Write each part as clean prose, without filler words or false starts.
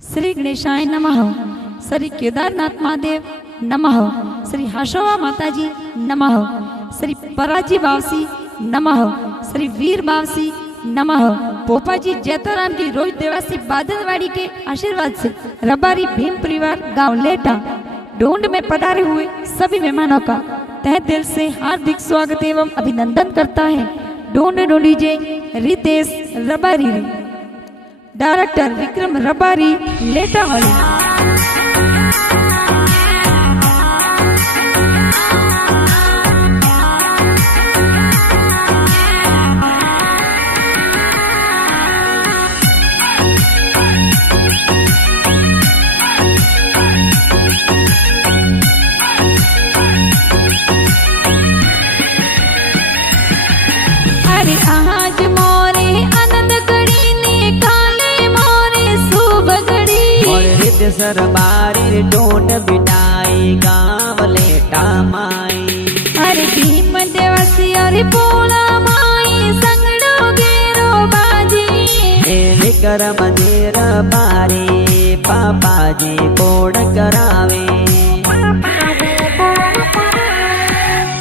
श्री गणेशाय नमः। श्री केदारनाथ महादेव नमः। श्री हाशोवा माताजी नमः। श्री पराजी बावसी नमः। श्री वीर बावसी नमः। पोपाजी जैतोराम जी रोहित देवासी बादलवाड़ी के आशीर्वाद से रबारी भीम परिवार गांव लेटा ढूंढ में पधारे हुए सभी मेहमानों का तहे दिल से हार्दिक स्वागत एवं अभिनंदन करता है ढूंढ ढूंढीजे रितेश रबारी। डायरेक्टर विक्रम रबारी लेटा वाली। अरे आज मोरे आनंद कड़ी ने काले मोरे शुभ घड़ी और रित सरबारी ढूंढ बिटाई गाँव लेटा माई। अरे भीम देवसी अरे पोला माई संगड़ो गेरो बाजी विक्रम देर बारे पापा जी कोड करावे।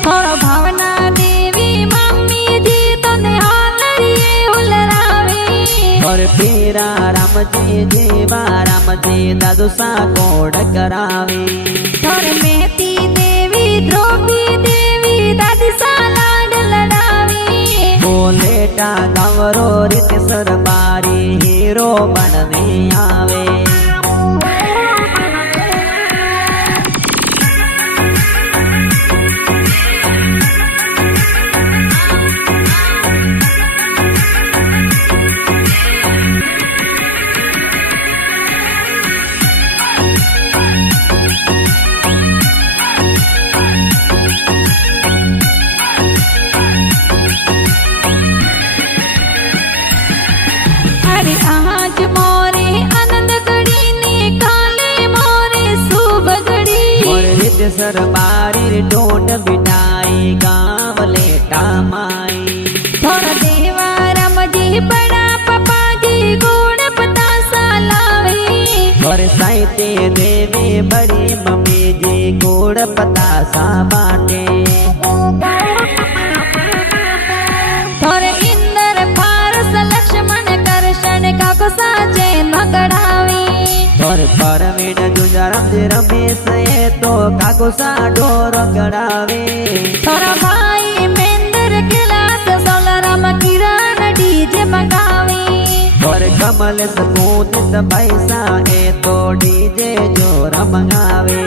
थोड़ा भावना देवी मम्मी जी तने हालरिए उलरावे और फिर राम जी जेवा राम जी दादू सा कोड करावे। थोड़े मेहती देवी द्रौपदी देवी दादी सा लाड लड़ावे बोलेटा गवरो रित सरबारी हीरो बनने आवे। अरे आज मोरे आनंद घड़ी ने काले मोरे शुभ घड़ी और रित सरबारी ढूंढ बिटाई गाँव लेटा माई। थोड़ा देवा राम जी बड़ा पापा जी गुड़ पतासा लावे और साइते देवी बड़ी मम्मी जी गुड़ पतासा बाटे। थोड़े इंद्र पारस लक्ष्मण कर्षण का को साचे नगड़ावे और परवीन जुजरम जी रमेश ये तो काको सा डोर गड़ावे। थोड़ा भाई मेंदर गिलास सोलराम किरण डीजे मंगावे और कमल सपूत पैसा ए तो डीजे जोर मंगावे।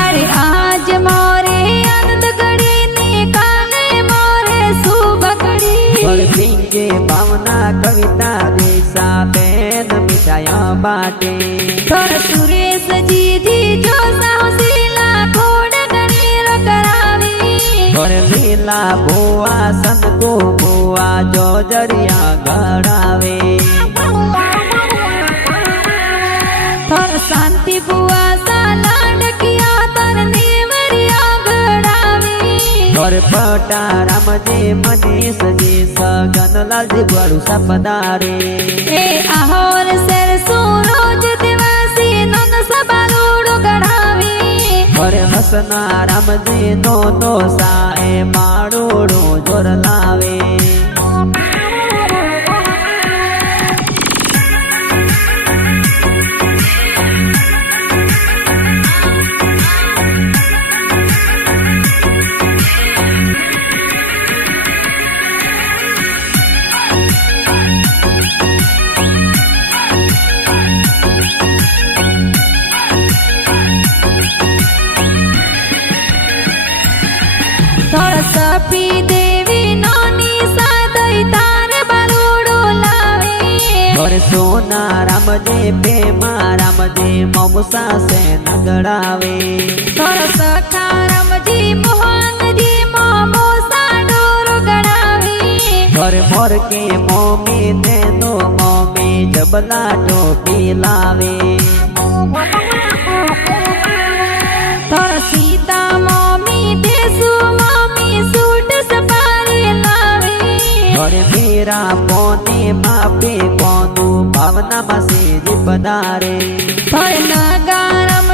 अरे आज मोरे आनंद घड़ी ने काले मोरे शुभ घड़ी और सिंगे भावना कविता जैसा बैन मिठाया बाटे। थोड़ा सुरेश जी जो साहसीला घोड़ गणेर करावे और लीला बुआ सन को बुआ जो जरिया गड़ावे। थोड़ा शांति बुआ सा लाड किया तर नेवरिया गड़ावे और पटा राम जी मनीष जी सगन लाल जी बड़ू सपदारे। ए आहोर सर सूरज दिवासी नन सबालूड़ गड़ावे और हसना राम जी दोनों साए माड़ोड़ो जोर लावे। थोड़ा सपी देवी नौनी सा सोना रामजे प्रेमा रामजे ममसा से नगड़ावे तोर सखा रामजी मोहन जी मोमोसा डोर गड़ावे घर मोर के मोमी तेनो मोमी जबला टोपी लावे तोर सीता मोमी देसु मोमी सूट सपारे लावे घर मेरा पोने मापे पोनु भावना में से पधारे तोर नगारम